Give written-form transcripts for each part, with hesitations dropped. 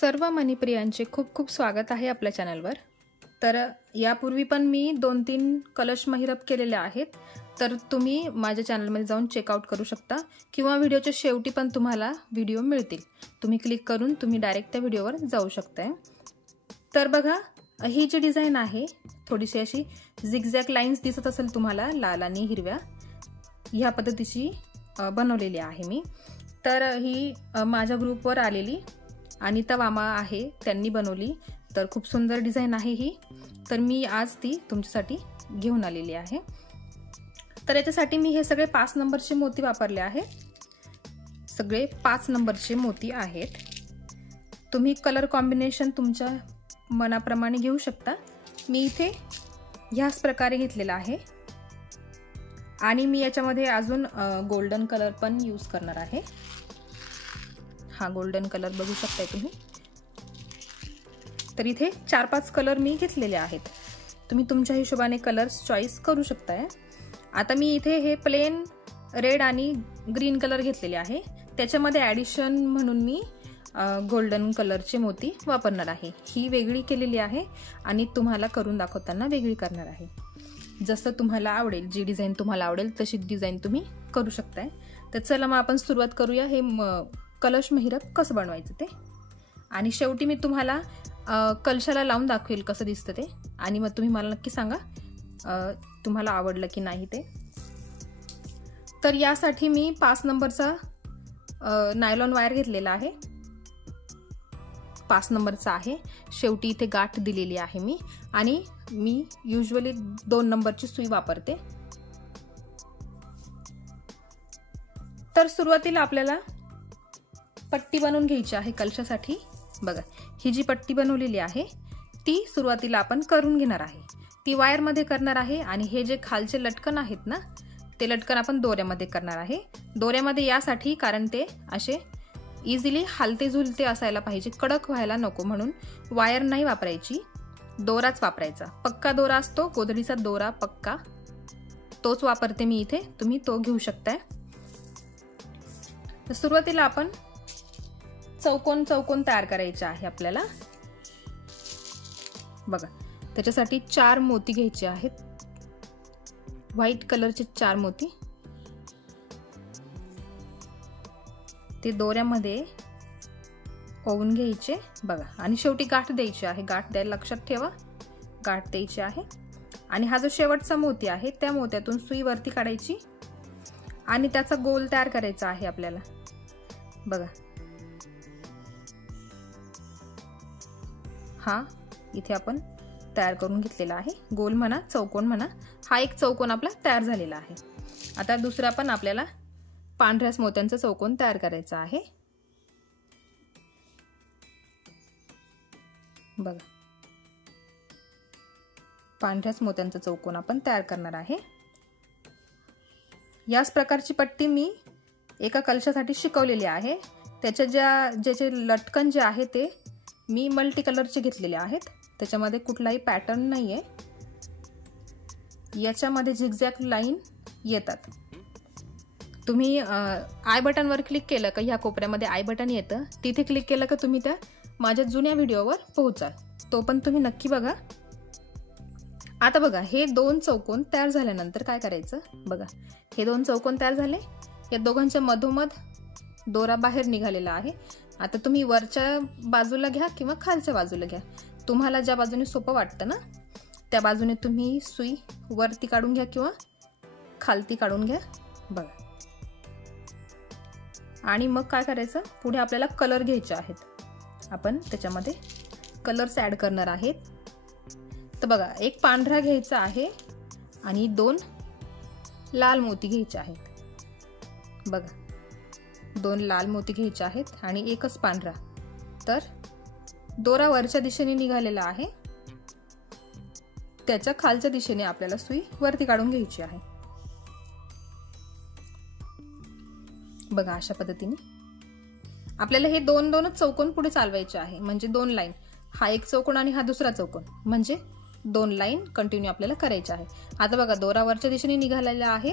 सर्व मनीप्रियांचे खूप खूप स्वागत आहे आपल्या चॅनलवर। तर यापूर्वी पण मी 2-3 कलश महिरप केलेले आहेत, तर तुम्ही माझ्या चॅनलमध्ये जाऊन चेकआउट करू शकता किंवा व्हिडिओच्या शेवटी पण तुम्हाला व्हिडिओ मिळतील। तुम्ही क्लिक करून तुम्ही डायरेक्ट त्या व्हिडिओवर जाऊ शकता। तर बघा, ही जी डिझाइन आहे थोडीशी अशी झिगझॅग लाईन्स दिसत असेल तुम्हाला, लाल आणि हिरव्या, ह्या पद्धतीची बनवलेली आहे मी। तर ही माझ्या ग्रुपवर आलेली अनिता मामा आहे, त्यांनी बनवली। तर खूप सुंदर डिझाइन आहे ही, तर मी आज ती तुमच्यासाठी घेऊन आलेली आहे। तर याच्यासाठी मी हे सगळे 5 नंबरचे मोती वापरले आहेत। सगळे 5 नंबरचे मोती आहेत। तुम्ही कलर कॉम्बिनेशन तुमच्या मनाप्रमाणे घेऊ शकता। मी इथे ह्याच प्रकारे घेतलेला आहे आणि मी याच्यामध्ये अजून गोल्डन कलर पण यूज करणार आहे। हा गोल्डन कलर बघू शकता तुम्ही। तर इथे 4-5 कलर मी घेतलेले आहेत, तुम्ही तुमच्या हिशोबाने कलर्स चॉईस करू शकताय। आता मी इथे हे प्लेन रेड आणि ग्रीन कलर घेतलेले आहे, त्याच्यामध्ये ॲडिशन म्हणून मी गोल्डन कलरचे मोती वापरणार आहे। ही वेगळी केलेली आहे आणि तुम्हाला करून दाखवताना वेगळी करणार आहे। जसं तुम्हाला आवडेल, जी डिझाइन तुम्हाला आवडेल तशी डिझाइन तुम्ही करू शकताय। तर चला मग आपण सुरुवात करूया हे कलश महिरप कसं बनवायचं ते, आणि शेवटी मी तुम्हाला कलशाला लावून दाखवेल कसं दिसतं ते, आणि मग तुम्ही मला नक्की सांगा तुम्हाला आवडलं की नाही ते। तर यासाठी मी 5 नंबरचा नायलॉन वायर घेतलेला आहे, 5 नंबरचा आहे। शेवटी इथे गाठ दिलेली आहे मी, आणि मी युजुअली 2 नंबरची सुई वापरते। तर सुरुवातीला आपल्याला पट्टी बनवून घ्यायची आहे कलशासाठी। बघा, ही जी पट्टी बनवलेली आहे ती सुरुवातीला आपण करून घेणार आहे, ती वायर मध्ये करणार आहे। आणि हे जे खालचे लटकन आहेत ना, ते लटकन आपण दोऱ्यामध्ये करणार आहे। दोऱ्यामध्ये यासाठी कारण ते असे इझिली हलते झुलते असायला पाहिजे, कडक व्हायला नको, म्हणून वायर नाही वापरायची, दोराच वापरायचा। पक्का दोरा असतो, गोधडीचा दोरा पक्का, तोच वापरते मी इथे, तुम्ही तो घेऊ शकताय। तर सुरुवातीला आपण चौकोन चौकोन तयार करायचे आहे आपल्याला। बघा, त्याच्यासाठी 4 मोती घ्यायचे आहेत, व्हाईट कलरचे 4 मोती। ते दोऱ्यामध्ये ओवून घ्यायचे बघा, आणि शेवटी गाठ द्यायची आहे। गाठ द्यायला लक्षात ठेवा, गाठ द्यायची आहे। आणि हा जो शेवटचा मोती आहे त्या मोत्यातून सुई वरती काढायची आणि त्याचा गोल तयार करायचा आहे आपल्याला। बघा, हा इथे आपण तयार करून घेतलेला आहे, गोल म्हणा चौकोन म्हणा, हा एक चौकोन आपला तयार झालेला आहे। आता दुसरा पण आपल्याला पांढऱ्याच मोत्यांचा चौकोन तयार करायचा आहे। बघा, पांढऱ्याच मोत्यांचा चौकोन आपण तयार करणार आहे। याच प्रकारची पट्टी मी एका कलशासाठी शिकवलेली आहे। ज्याचे लटकन जे आहे ते मी मल्टी कलरचे घेतलेले आहेत, त्याच्यामध्ये कुठलाही पॅटर्न नाहीये, याच्यामध्ये झिगझॅग लाईन येतात। तुम्ही आय बटनवर क्लिक केलं का ह्या कोपऱ्यामध्ये आय बटन येतं, तिथे क्लिक केलं का तुम्ही त्या माझ्या जुन्या व्हिडिओवर पोहोचाल, तो पण तुम्ही नक्की बघा। आता बघा, हे 2 चौकोन तयार झाल्यानंतर काय करायचं, बघा हे 2 चौकोन तयार झाले, या दोघांच्या मधोमध दोरा बाहेर निघालेला आहे। आता तुम्ही वरच्या बाजूला घ्या किंवा खालच्या बाजूला घ्या, तुम्हाला ज्या बाजूने सोपं वाटतं ना त्या बाजूने तुम्ही सुई वरती काढून घ्या किंवा खालती काढून घ्या। बघा, आणि मग काय करायचं, पुढे आपल्याला कलर घ्यायचे आहेत, आपण त्याच्यामध्ये कलर्स ऍड करणार आहेत। तर बघा, एक पांढरा घ्यायचा आहे आणि 2 लाल मोती घ्यायचे आहेत। बघा, 2 लाल मोती घ्यायचे आहेत आणि एकच पांढरा। तर दोरा वरच्या दिशेने निघालेला आहे, त्याच्या खालच्या दिशेने आपल्याला सुई वरती काढून घ्यायची आहे। बघा, अशा पद्धतीने आपल्याला हे 2-2च चौकोन पुढे चालवायचे आहे, म्हणजे 2 लाईन, हा एक चौकोन आणि हा दुसरा चौकोन, म्हणजे 2 लाईन कंटिन्यू आपल्याला करायचे आहे। आता बघा, दोरा वरच्या दिशेने निघालेला आहे,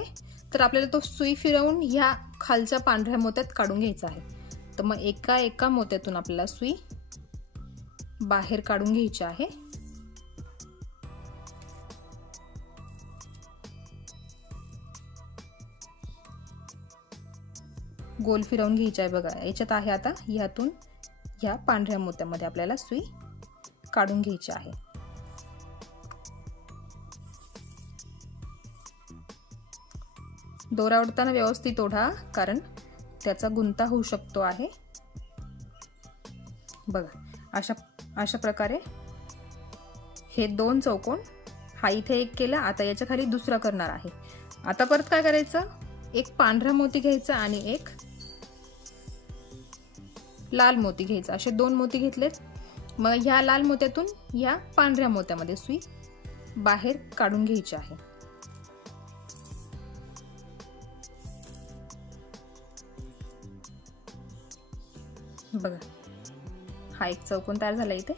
तर आपल्याला तो सुई फिरवून ह्या खालच्या पांढऱ्या मोत्यात काढून घ्यायचा आहे। तर मग एका मोत्यातून आपल्याला सुई बाहेर काढून घ्यायची आहे। गोल फिरवून घ्यायची आहे बघा। याच्यात आहे आता ह्यातून ह्या पांढऱ्या मोत्यामध्ये आपल्याला सुई काढून घ्यायची आहे। दोरा ओढताना व्यवस्थित ओढा, कारण त्याचा गुंता होऊ शकतो आहे। बघा अशा प्रकारे हे दोन चौकोन, हा इथे एक केला, आता याच्या खाली दुसरा करणार आहे। आता परत काय करायचं, एक पांढरा मोती घ्यायचा आणि एक लाल मोती घ्यायचा। असे दोन मोती घेतलेत। मग ह्या लाल मोत्यातून ह्या पांढऱ्या मोत्यामध्ये सुई बाहेर काढून घ्यायची आहे। बघा हा एक चौकोन तयार झाला इथे।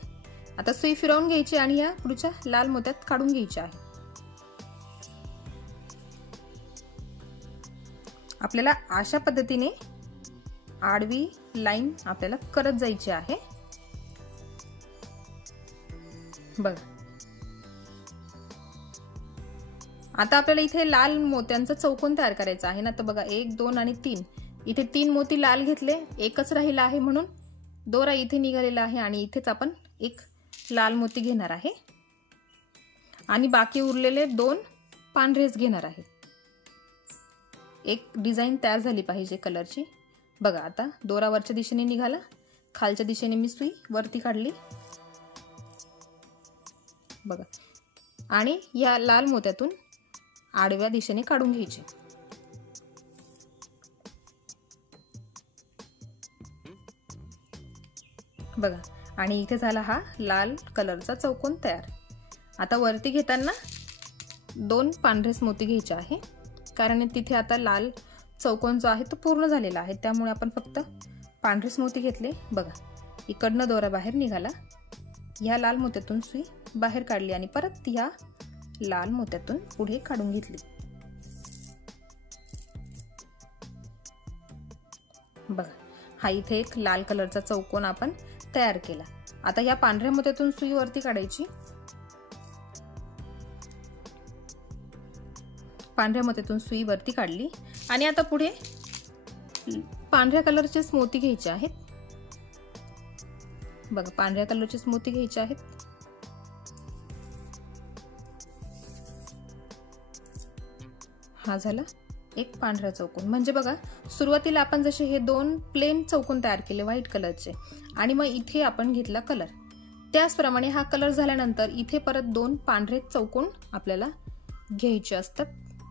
आता सुई फिरवून घ्यायची आणि या पुढच्या लाल मोत्यात काढून घ्यायची आहे। आपल्याला अशा पद्धतीने आडवी लाईन आपल्याला करत जायची आहे। बघा आता आपल्याला इथे लाल मोत्यांचा चौकोन तयार करायचा आहे ना। तर बघा 1 2 आणि 3, इथे 3 मोती लाल घेतले, एकच राहिला आहे म्हणून दोरा इथे निघालेला आहे आणि इथेच आपण एक लाल मोती घेणार आहे आणि बाकी उरलेले 2 पांढरेच घेणार आहे। एक डिझाईन तयार झाली पाहिजे कलरची। बघा आता दोरा वरच्या दिशेने निघाला, खालच्या दिशेने मी सुई वरती काढली बघा, आणि या लाल मोत्यातून आडव्या दिशेने काढून घ्यायची। बघा आणि इथे झाला हा लाल कलरचा चौकोन तयार। आता वरती घेताना 2 पांढरेच मोती घ्यायचे आहे, कारण तिथे आता लाल चौकोन जो आहे तो पूर्ण झालेला आहे, त्यामुळे आपण फक्त पांढरेच मोती घेतले। बघा इकडनं दोरा बाहेर निघाला, ह्या लाल मोत्यातून सुई बाहेर काढली आणि परत ह्या लाल मोत्यातून पुढे काढून घेतली। बघा हा इथे एक लाल कलरचा चौकोन आपण तयार केला। आता या पांढऱ्या मोत्यातून सुई वरती काढायची, पांढऱ्या मोत्यातून सुई वरती काढली आणि आता पुढे पांढऱ्या कलरचेच मोती घ्यायचे आहेत। बघा पांढऱ्या कलरचेच मोती घ्यायचे आहेत। हा झाला एक पांढरा चौकोन। म्हणजे बघा सुरुवातीला आपण जसे हे 2 प्लेन चौकोन तयार केले व्हाईट कलरचे आणि मग इथे आपण घेतला कलर, त्याचप्रमाणे हा कलर झाल्यानंतर इथे परत 2 पांढरे चौकोन आपल्याला घ्यायचे असतात।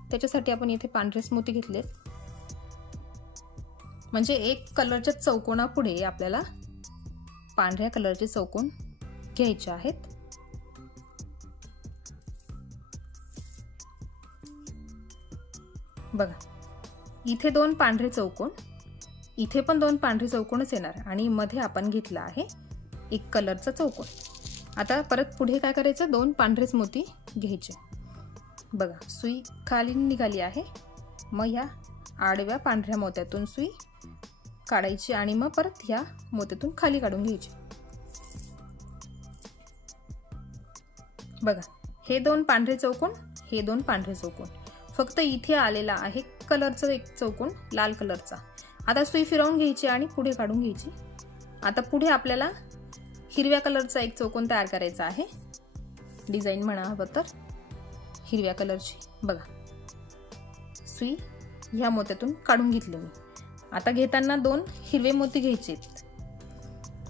त्याच्यासाठी आपण इथे पांढरेच मोती घेतले, म्हणजे एक कलरच्या चौकोनापुढे आपल्याला पांढऱ्या कलरचे चौकोन घ्यायचे आहेत। बघा इथे 2 पांढरे चौकोन, इथे पण 2 पांढरे चौकोनच येणार आणि मध्ये आपण घेतला आहे एक कलरचा चौकोन। आता परत पुढे काय करायचं, 2 पांढरेच मोती घ्यायचे। बघा सुई खाली निघाली आहे, मग या आडव्या पांढऱ्या मोत्यातून सुई काढायची आणि मग परत ह्या मोत्यातून खाली काढून घ्यायची। बघा हे 2 पांढरे चौकोन, हे 2 पांढरे चौकोन, फक्त इथे आलेला आहे कलरचा एक चौकोन लाल कलरचा। आता सुई फिरवून घ्यायची आणि पुढे काढून घ्यायची। आता पुढे आपल्याला हिरव्या कलरचा एक चौकोन तयार करायचा आहे, डिझाईन म्हणा हवं तर हिरव्या कलरची। बघा सुई ह्या मोत्यातून काढून घेतली मी। आता घेताना 2 हिरवे मोती घ्यायचे,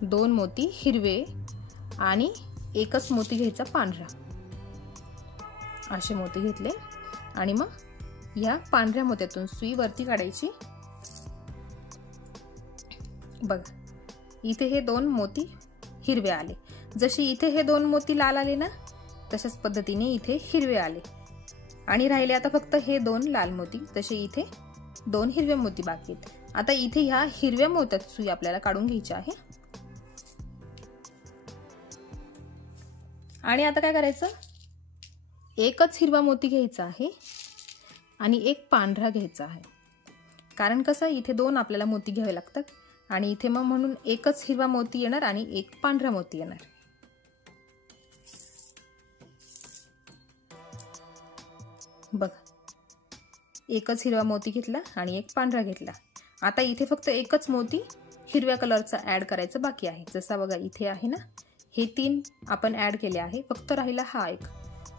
2 मोती हिरवे आणि एकच मोती घ्यायचा पांढरा। असे मोती घेतले आणि मग या पांढऱ्या मोत्यातून सुई वरती काढायची। बघा इथे हे 2 मोती हिरवे आले, जसे इथे हे 2 मोती लाल आले ना, तशाच पद्धतीने इथे हिरवे आले आणि राहिले आता फक्त हे 2 लाल मोती, तसे इथे 2 हिरवे मोती बाकी आहेत। आता इथे ह्या हिरव्या मोत्यात सुई आपल्याला काढून घ्यायची आहे आणि आता काय करायचं, एकच हिरवा मोती घ्यायचा आहे आणि एक पांढरा घ्यायचा आहे, कारण कसं इथे 2 आपल्याला मोती घ्यावे लागतात आणि इथे मग म्हणून एकच हिरवा मोती येणार आणि एक पांढरा मोती येणार। बघा, एकच हिरवा मोती घेतला आणि एक पांढरा घेतला. आता इथे फक्त एकच मोती हिरव्या कलरचा ॲड करायचं बाकी आहे. जसा बघा इथे आहे ना, हे 3 आपण ॲड केले आहे, फक्त राहिला हा एक.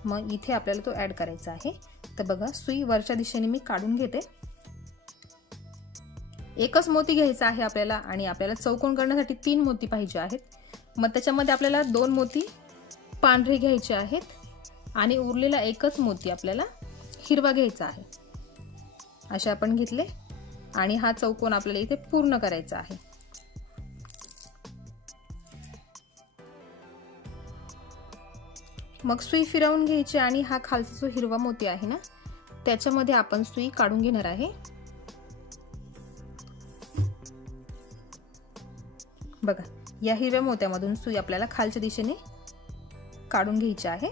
मग इथे आपल्याला तो ॲड करायचा आहे. तर बघा, सुई वरच्या दिशेने मी काढून घेते. एकच मोती घ्यायचा आहे आपल्याला आणि आपल्याला चौकोन करण्यासाठी 3 मोती पाहिजे आहेत. मग त्याच्यामध्ये आपल्याला 2 मोती पांढरे घ्यायचे आहेत आणि उरलेला एकच मोती आपल्याला हिरवा घ्यायचा आहे. असे आपण घेतले आणि हा चौकोन आपल्याला इथे पूर्ण करायचा आहे. मग सुई फिरवून घ्यायची आणि हा खालचा जो हिरवा मोती आहे ना, त्याच्यामध्ये आपण सुई काढून घेणार आहे. बघा, या हिरव्या मोत्यामधून सुई आपल्याला खालच्या दिशेने काढून घ्यायची आहे.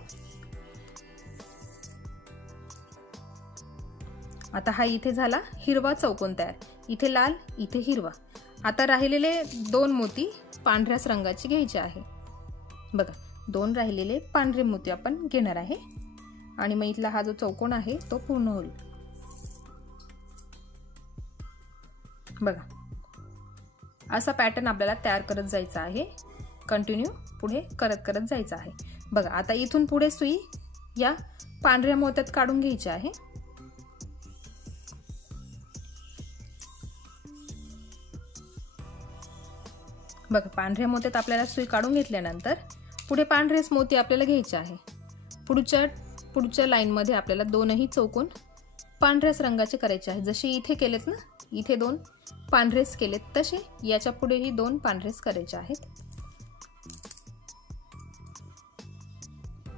आता हा इथे झाला हिरवा चौकोन तयार. इथे लाल, इथे हिरवा. आता राहिलेले 2 मोती पांढऱ्याच रंगाचे घ्यायचे आहे. बघा, 2 राहिलेले पांढरे मोती आपण घेणार आहे आणि मग इथला हा जो चौकोन आहे तो पूर्ण होईल. बघा, असा पॅटर्न आपल्याला तयार करत जायचा आहे. कंटिन्यू पुढे करत जायचं आहे. बघा, आता इथून पुढे सुई या पांढऱ्या मोत्यात काढून घ्यायची आहे. बघा, पांढऱ्या मोत्यात आपल्याला सुई काढून घेतल्यानंतर पुढे पांढरेच मोती आपल्याला घ्यायचे आहे. पुढच्या लाईन मध्ये आपल्याला 2ही चौकोन पांढऱ्याच रंगाचे करायचे आहे. जसे इथे केलेत ना, इथे 2 पांढरेच केलेत, तसे याच्या पुढेही 2 पांढरेच करायचे आहेत.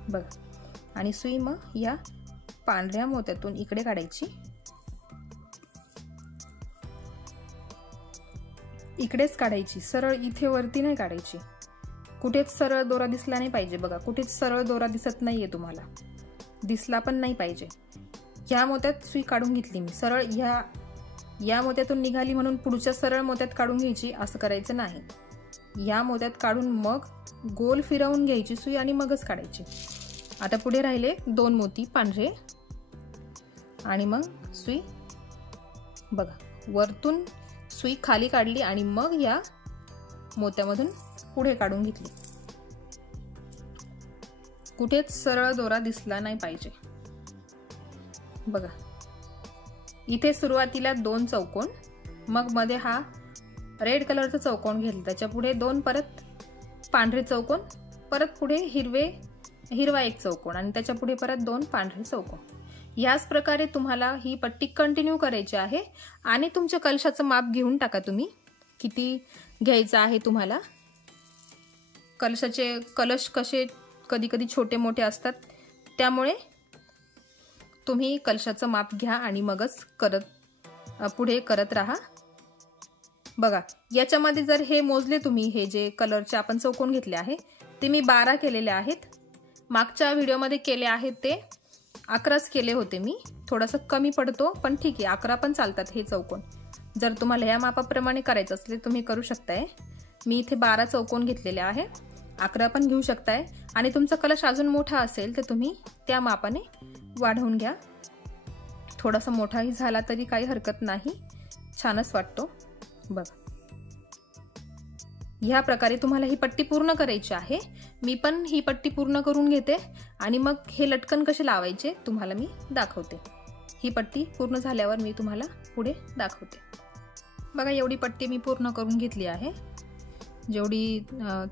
बघा, आणि सुई मग या पांढऱ्या मोत्यातून इकडे काढायची. इकडेच काढायची, सरळ इथे वरती नाही काढायची. कुठेच सरळ दोरा दिसला नाही पाहिजे. बघा, कुठेच सरळ दोरा दिसत नाहीये, तुम्हाला दिसला पण नाही पाहिजे. ह्या मोत्यात सुई काढून घेतली मी, सरळ या मोत्यातून निघाली म्हणून पुढच्या सरळ मोत्यात काढून घ्यायची असं करायचं नाही. या मोत्यात काढून मग गोल फिरवून घ्यायची सुई आणि मगच काढायची. आता पुढे राहिले 2 मोती पांढरे आणि मग सुई बघा, वरतून सुई खाली काढली आणि मग या मोत्यामधून पुढे काढून घेतली. कुठेच सरळ दोरा दिसला नाही पाहिजे. बघा, इथे सुरुवातीला 2 चौकोन, मग मध्ये हा रेड कलरचा चौकोन घेतला, त्याच्या पुढे 2 परत पांढरे चौकोन, परत पुढे हिरवा एक चौकोन आणि त्याच्या पुढे परत 2 पांढरे चौकोन. याच प्रकारे तुम्हाला ही पट्टी कंटिन्यू करायची आहे. आणि तुमच्या कलशाचं माप घेऊन टाका, तुम्ही किती घ्यायचं आहे तुम्हाला. कलशाचे कलश कसे कधी कधी छोटे मोठे असतात, त्यामुळे तुम्ही कलशाचं माप घ्या आणि मगच पुढे करत राहा. बघा, याच्यामध्ये जर हे मोजले तुम्ही, हे जे कलरचे आपण चौकोन घेतले आहे ते मी 12 केलेले आहेत. मागच्या व्हिडिओमध्ये केले आहेत ते 11च केले होते मी. थोडंसं कमी पडतो, पण ठीक आहे, 11 पण चालतात हे चौकोन. जर तुम्हाला या मापाप्रमाणे करायचं असले तुम्ही करू शकताय. मी इथे 12 चौकोन घेतलेले आहे, 11 पण घेऊ शकताय. आणि तुमचा कलश अजून मोठा असेल तर तुम्ही त्या मापाने वाढवून घ्या. थोडासा मोठाही झाला तरी काही हरकत नाही, छानच वाटतो. बघा, ह्या प्रकारे तुम्हाला ही पट्टी पूर्ण करायची आहे. मी पण ही पट्टी पूर्ण करून घेते आणि मग हे लटकन कसे लावायचे तुम्हाला मी दाखवते. ही पट्टी पूर्ण झाल्यावर मी तुम्हाला पुढे दाखवते. बघा, एवढी पट्टी मी पूर्ण करून घेतली आहे. जेवढी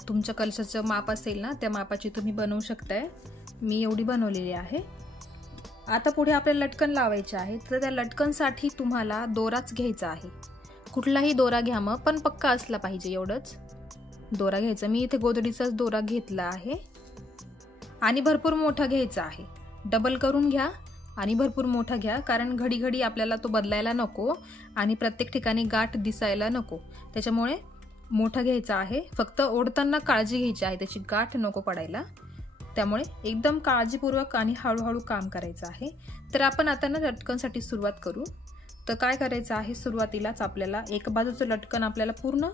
तुमच्या कलशाचं माप असेल ना, त्या मापाची तुम्ही बनवू शकताय. मी एवढी बनवलेली आहे. आता पुढे आपल्याला लटकन लावायचे आहे. तर त्या लटकनसाठी तुम्हाला दोराच घ्यायचा आहे. कुठलाही दोरा घ्या, मग पण पक्का असला पाहिजे, एवढंच दोरा घ्यायचा. मी इथे गोदडीचाच दोरा घेतला आहे आणि भरपूर मोठा घ्यायचा आहे. डबल करून घ्या आणि भरपूर मोठा घ्या, कारण घडी घडी आपल्याला तो बदलायला नको आणि प्रत्येक ठिकाणी गाठ दिसायला नको. त्याच्यामुळे मोठा घ्यायचा आहे. फक्त ओढताना काळजी घ्यायची आहे, त्याची गाठ नको पडायला. त्यामुळे एकदम काळजीपूर्वक आणि हळूहळू काम करायचं आहे. तर आपण आता ना लटकनसाठी सुरुवात करू. तर काय करायचं आहे, सुरुवातीलाच आपल्याला एक बाजूचं लटकन आपल्याला पूर्ण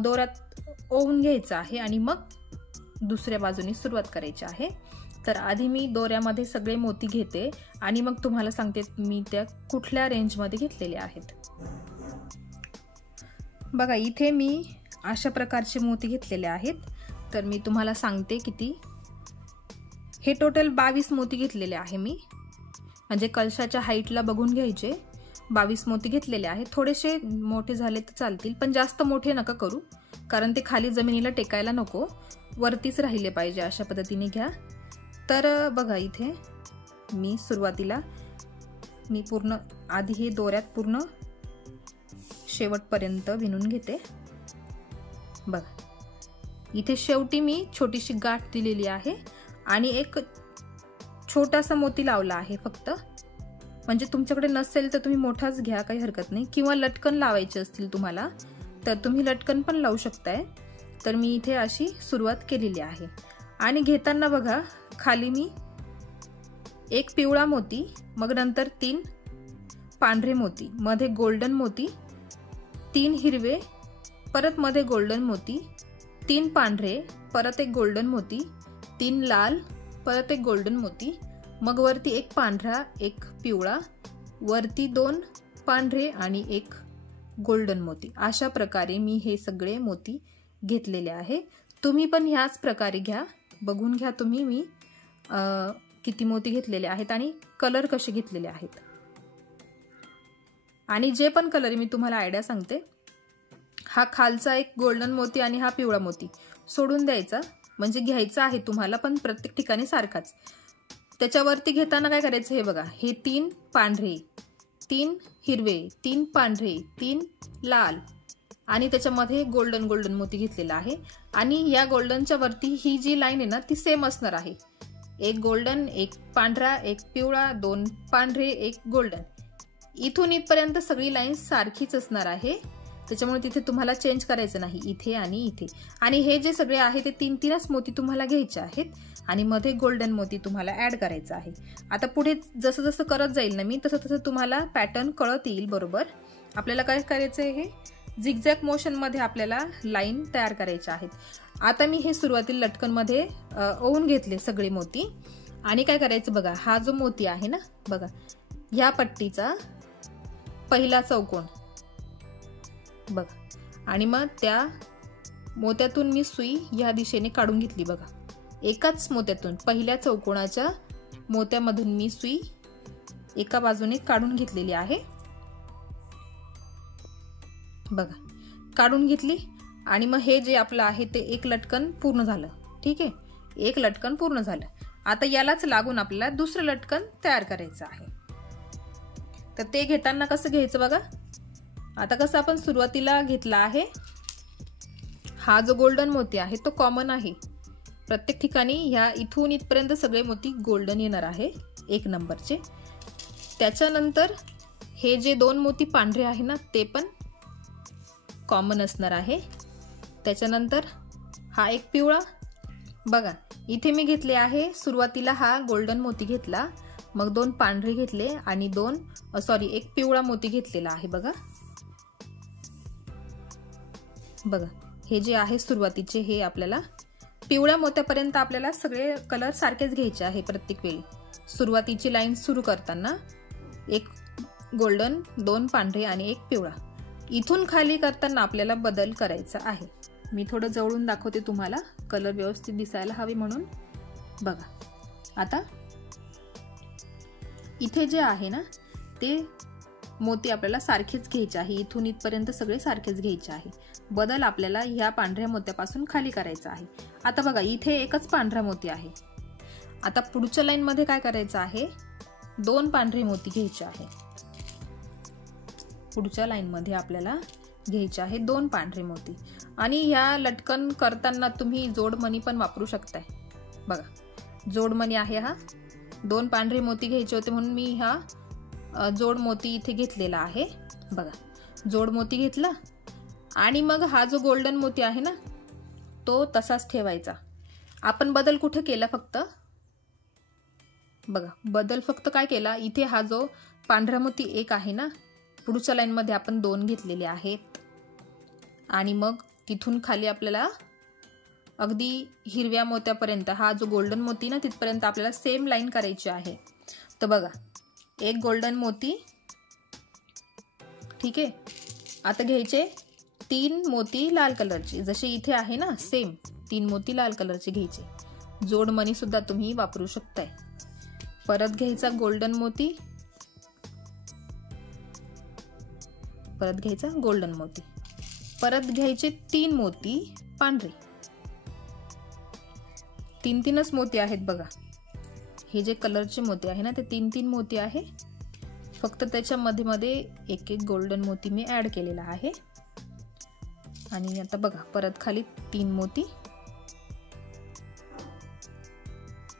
दोऱ्यात ओवून घ्यायचं आहे आणि मग दुसऱ्या बाजूने सुरुवात करायची आहे. तर आधी मी दोऱ्यामध्ये सगळे मोती घेते आणि मग तुम्हाला सांगते मी त्या कुठल्या रेंजमध्ये घेतलेले आहेत। बघा इथे मी अशा प्रकारचे मोती घेतलेले आहेत। तर मी तुम्हाला सांगते किती, हे टोटल 22 मोती घेतलेले आहे मी, म्हणजे कलशाच्या हाईटला बघून घ्यायचे। 22 मोती घेतलेले आहेत। थोडेसे मोठे झाले तर चालतील, पण जास्त मोठे नका करू, कारण ते खाली जमिनीला टेकायला नको, वरतीच राहिले पाहिजे, अशा पद्धतीने घ्या। तर बघा इथे मी सुरुवातीला मी पूर्ण आधी हे दोऱ्यात पूर्ण शेवटपर्यंत विणून घेते। बघा इथे शेवटी मी छोटीशी गाठ दिलेली आहे आणि एक छोटासा मोती लावला आहे फक्त, म्हणजे तुमच्याकडे नसेल तर तुम्ही मोठाच घ्या, काही हरकत नाही, किंवा लटकन लावायचे असतील तुम्हाला तर तुम्ही लटकन पण लावू शकताय। तर मी इथे अशी सुरुवात केलेली आहे आणि घेताना बघा खाली मी एक पिवळा मोती, मग नंतर 3 पांढरे मोती, मध्ये गोल्डन मोती, 3 हिरवे, परत मध्ये गोल्डन मोती, 3 पांढरे, परत एक गोल्डन मोती, 3 लाल, परत एक गोल्डन मोती, मग वरती एक पांढरा, एक पिवळा, वरती 2 पांढरे आणि एक गोल्डन मोती। अशा प्रकारे मी हे सगळे मोती घेतलेले आहे। तुम्ही पण ह्याच प्रकारे घ्या, बघून घ्या तुम्ही मी किती मोती घेतलेले आहेत आणि कलर कसे घेतलेले आहेत। आणि जे पण कलर मी तुम्हाला आयडिया सांगते, हा खालचा एक गोल्डन मोती आणि हा पिवळा मोती सोडून द्यायचा, म्हणजे घ्यायचा आहे तुम्हाला पण प्रत्येक ठिकाणी सारखाच। त्याच्यावरती घेताना काय करायचं, हे बघा हे 3 पांढरे, 3 हिरवे, 3 पांढरे, 3 लाल आणि त्याच्यामध्ये गोल्डन गोल्डन मोती घेतलेला आहे। आणि या गोल्डनच्या वरती ही जी लाईन आहे ना ती सेम असणार आहे, एक गोल्डन, एक पांढरा, एक पिवळा, 2 पांढरे, एक गोल्डन, इथून इथपर्यंत सगळी लाईन सारखीच असणार आहे, त्याच्यामुळे तिथे तुम्हाला चेंज करायचं नाही, इथे आणि इथे। आणि हे जे सगळे आहे ते 3-3च मोती तुम्हाला घ्यायचे आहेत आणि मध्ये गोल्डन मोती तुम्हाला ऍड करायचं आहे। आता पुढे जसं जसं करत जाईल ना मी, तसं तसं तुम्हाला पॅटर्न कळत येईल बरोबर। आपल्याला काय करायचं आहे, हे झिगझॅग मोशन मध्ये आपल्याला लाईन तयार करायच्या आहेत। आता मी हे सुरुवातीला लटकन मध्ये ओवून घेतले सगळे मोती आणि काय करायचं बघा, हा जो मोती आहे ना बघा, ह्या पट्टीचा पहिला चौकोन बघा, आणि मग त्या मोत्यातून मी सुई या दिशेने काढून घेतली बघा, एकाच मोत्यातून पहिल्या चौकोनाच्या मोत्यामधून मी सुई एका बाजूने काढून घेतलेली आहे बघा, काढून घेतली। आणि मग हे जे आपलं आहे ते एक लटकन पूर्ण झालं, ठीक आहे, एक लटकन पूर्ण झालं। आता यालाच लागून आपल्याला दुसरं लटकन तयार करायचं आहे। तर ते घेताना कसं घ्यायचं बघा, आता कसं आपण सुरुवातीला घेतला आहे, हा जो गोल्डन मोती आहे तो कॉमन आहे प्रत्येक ठिकाणी, ह्या इथून इथपर्यंत सगळे मोती गोल्डन येणार आहे 1 नंबरचे। त्याच्यानंतर हे जे 2 मोती पांढरे आहे ना ते पण कॉमन असणार आहे। त्याच्यानंतर हा एक पिवळा बघा, इथे मी घेतले आहे सुरुवातीला हा गोल्डन मोती घेतला, मग 2 पांढरे घेतले आणि एक पिवळा मोती घेतलेला आहे बघा। बघा हे जे आहे सुरुवातीचे, हे आपल्याला पिवळ्या मोत्यापर्यंत आपल्याला सगळे कलर सारखेच घ्यायचे आहे प्रत्येक वेळी। सुरुवातीची लाईन सुरू करताना एक गोल्डन, 2 पांढरे आणि एक पिवळा, इथून खाली करताना आपल्याला बदल करायचा आहे। मी थोडं जवळून दाखवते तुम्हाला, कलर व्यवस्थित दिसायला हवे म्हणून। बघा आता इथे जे आहे ना ते मोती आपल्याला सारखेच घ्यायचे आहे, इथून इथपर्यंत सगळे सारखेच घ्यायचे आहे, बदल आपल्याला ह्या पांढऱ्या मोत्यापासून खाली करायचा आहे। आता बघा इथे एकच पांढरा मोती आहे, आता पुढच्या लाईन मध्ये काय करायचं आहे, 2 पांढरे मोती घ्यायचे आहे, पुढच्या लाईन मध्ये आपल्याला घ्यायचे आहे 2 पांढरे मोती। आणि ह्या लटकन करताना तुम्ही जोडमणी पण वापरू शकताय बघा, जोडमणी आहे हा, 2 पांढरे मोती घ्यायचे होते म्हणून मी हा जोड मोती इथे घेतलेला आहे बघा, जोड मोती घेतला आणि मग हा जो गोल्डन मोती आहे ना तो तसाच ठेवायचा। आपण बदल कुठे केला, फक्त बघा बदल फक्त काय केला, इथे हा जो पांढरा मोती एक आहे ना, पुढच्या लाईन मध्ये आपण 2 घेतलेले आहेत आणि मग तिथून खाली आपल्याला अगदी हिरव्या मोत्यापर्यंत, हा जो गोल्डन मोती ना तिथपर्यंत आपल्याला सेम लाईन करायची आहे. तर बघा, एक गोल्डन मोती, ठीक आहे. आता घ्यायचे 3 मोती लाल कलरचे, जसे इथे आहे ना सेम 3 मोती लाल कलरचे घ्यायचे. जोड मणी सुद्धा तुम्ही वापरू शकताय. परत घ्यायचा गोल्डन मोती, परत घ्यायचा गोल्डन मोती, परत घ्यायचे 3 मोती पांढरे. 3-3च मोती आहेत बघा. हे जे कलरचे मोती आहे ना ते 3-3 मोती आहे. फक्त त्याच्या मध्ये एक एक गोल्डन मोती मी ऍड केलेला आहे. आणि आता बघा परत खाली 3 मोती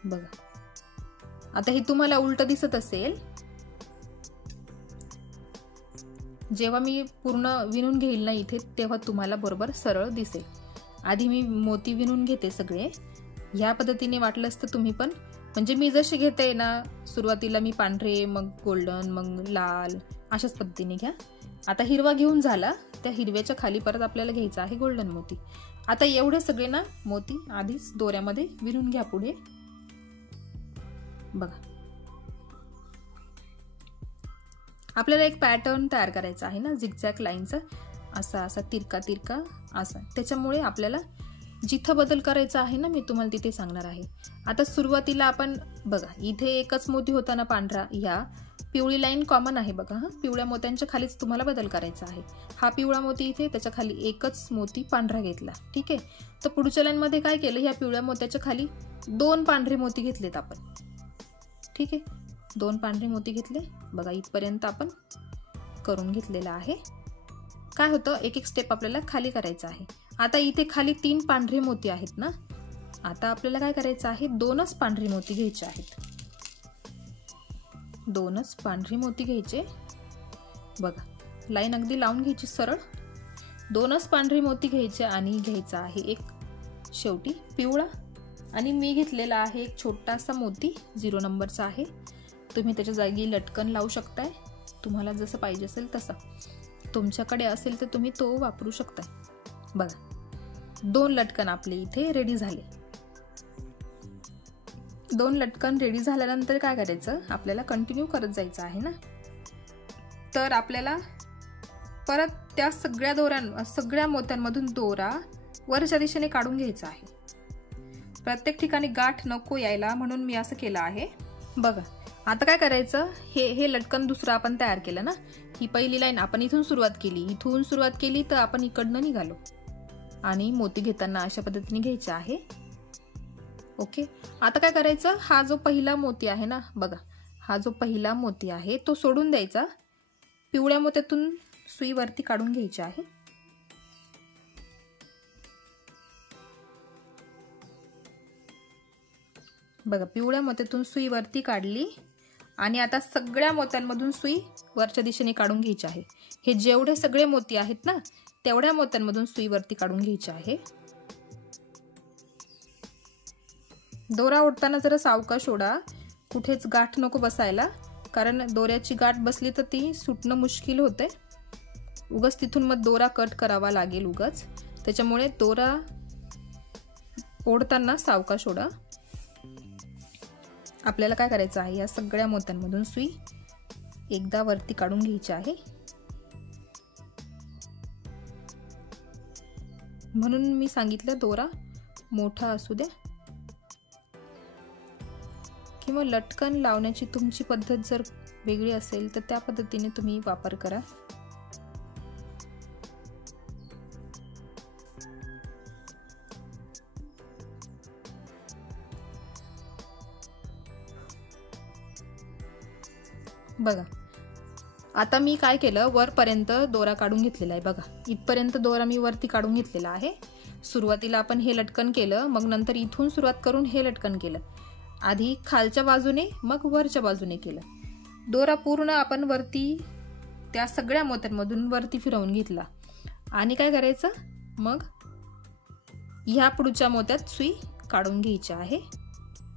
बघा. आता हे तुम्हाला उलट दिसत असेल, जेव्हा मी पूर्ण विणून घेईल ना इथे तेव्हा तुम्हाला बरोबर सरळ दिसेल. आधी मी मोती विणून घेते सगळे. ह्या पद्धतीने वाटलंच तर तुम्ही पण, म्हणजे मी जशी घेते ना सुरुवातीला मी पांढरे, मग गोल्डन, मग लाल, अशाच पद्धतीने घ्या. आता हिरवा घेऊन झाला, त्या हिरव्याच्या खाली परत आपल्याला घ्यायचा आहे गोल्डन मोती. आता एवढे सगळे ना मोती आधीच दोऱ्यामध्ये विणून घ्या पुढे बघा. आपल्याला एक पॅटर्न तयार करायचा आहे ना झिगझॅग लाईनचा, असा असा तिरका तिरका असा. त्याच्यामुळे आपल्याला जिथं बदल करायचा आहे ना मी तुम्हाला तिथे सांगणार आहे. आता सुरुवातीला आपण बघा इथे एकच मोती होता ना पांढरा, ह्या पिवळी लाईन कॉमन आहे बघा. हा पिवळ्या मोत्यांच्या खालीच तुम्हाला बदल करायचा आहे. हा पिवळा मोती इथे, त्याच्या खाली एकच मोती पांढरा घेतला, ठीक आहे. तर पुढच्या लाईन मध्ये काय केलं, ह्या पिवळ्या मोत्याच्या खाली 2 पांढरे मोती घेतलेत आपण, ठीक आहे. 2 पांढरे मोती घेतले बघा. इथपर्यंत आपण करून घेतलेला आहे. काय होतं, एक एक स्टेप आपल्याला खाली करायचं आहे. आता इथे खाली 3 पांढरे मोती आहेत ना, आता आपल्याला काय करायचं आहे, 2च पांढरी मोती घ्यायचे आहेत. 2च पांढरी मोती घ्यायचे बघा. लाईन अगदी लावून घ्यायची सरळ. 2च पांढरी मोती घ्यायचे आणि घ्यायचा आहे एक शेवटी पिवळा. आणि मी घेतलेला आहे एक छोटासा मोती 0 नंबरचा आहे. तुम्ही त्याच्या जागी लटकन लावू शकताय, तुम्हाला जसं पाहिजे असेल तसं. तुमच्याकडे असेल तर तुम्ही तो वापरू शकताय बघा. 2 लटकन आपले इथे रेडी झाले. 2 लटकन रेडी झाल्यानंतर काय करायचं, आपल्याला कंटिन्यू करत जायचं आहे ना. तर आपल्याला परत त्या सगळ्या मोत्यांमधून दोरा वरच्या दिशेने काढून घ्यायचा आहे. प्रत्येक ठिकाणी गाठ नको यायला म्हणून मी असं केलं आहे बघा. आता काय करायचं, हे लटकन दुसरं आपण तयार केलं ना. ही पहिली लाईन आपण इथून सुरुवात केली, तर आपण इकडनं निघालो आणि मोती घेताना अशा पद्धतीने घ्यायचे आहे. ओके. आता काय करायचं, हा जो पहिला मोती आहे ना बघा, हा जो पहिला मोती आहे तो सोडून द्यायचा. पिवळ्या मोत्यातून सुई वरती काढून घ्यायची आहे. बघा, पिवळ्या मोत्यातून सुई वरती काढली आणि आता सगळ्या मोत्यांमधून सुई वरच्या दिशेने काढून घ्यायची आहे. हे जेवढे सगळे मोती आहेत ना तेवढ्या मोत्यांमधून सुई वरती काढून घ्यायची आहे. दोरा ओढताना जरा सावकाश ओढा, कुठेच गाठ नको बसायला, कारण दोऱ्याची गाठ बसली तर ती सुटणं मुश्किल होते. उगाच तिथून मग दोरा कट करावा लागेल उगाच. त्याच्यामुळे दोरा ओढताना सावकाश ओढा. आपल्याला काय करायचं आहे, या सगळ्या मोत्यांमधून सुई एकदा वरती काढून घ्यायची आहे. म्हणून मी सांगितलं दोरा मोठा असू द्या, किंवा लटकन लावण्याची तुमची पद्धत जर वेगळी असेल तर त्या पद्धतीने तुम्ही वापर करा. बघा, आता मी काय केलं, वरपर्यंत दोरा काढून घेतलेला आहे बघा. इथपर्यंत दोरा मी वरती काढून घेतलेला आहे. सुरुवातीला आपण हे लटकन केलं, मग नंतर इथून सुरुवात करून हे लटकन केलं. आधी खालच्या बाजूने मग वरच्या बाजूने केलं. दोरा पूर्ण आपण वरती त्या सगळ्या मोत्यांमधून वरती फिरवून घेतला. आणि काय करायचं, मग ह्या पुढच्या मोत्यात सुई काढून घ्यायची आहे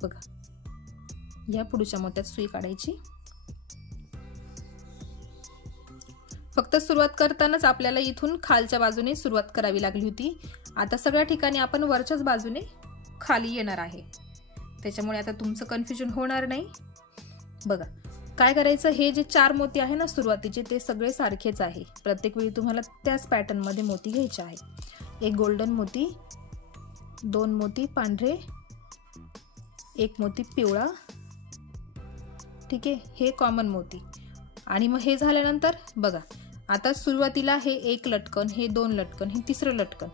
बघा. ह्या पुढच्या मोत्यात सुई काढायची. फक्त सुरुवात करतानाच आपल्याला इथून खालच्या बाजूने सुरुवात करावी लागली होती. आता सगळ्या ठिकाणी आपण वरच्याच बाजूने खाली येणार आहे, त्याच्यामुळे आता तुमचं कन्फ्युजन होणार नाही. बघा काय करायचं, हे जे 4 मोती आहे ना सुरुवातीचे ते सगळे सारखेच आहे. प्रत्येक वेळी तुम्हाला त्याच पॅटर्न मध्ये मोती घ्यायचे आहे. एक गोल्डन मोती, 2 मोती पांढरे, 1 मोती पिवळा, ठीक आहे, हे कॉमन मोती. आणि मग हे झाल्यानंतर बघा आता सुरुवातीला हे 1 लटकन, हे 2 लटकन, हे 3रं लटकन.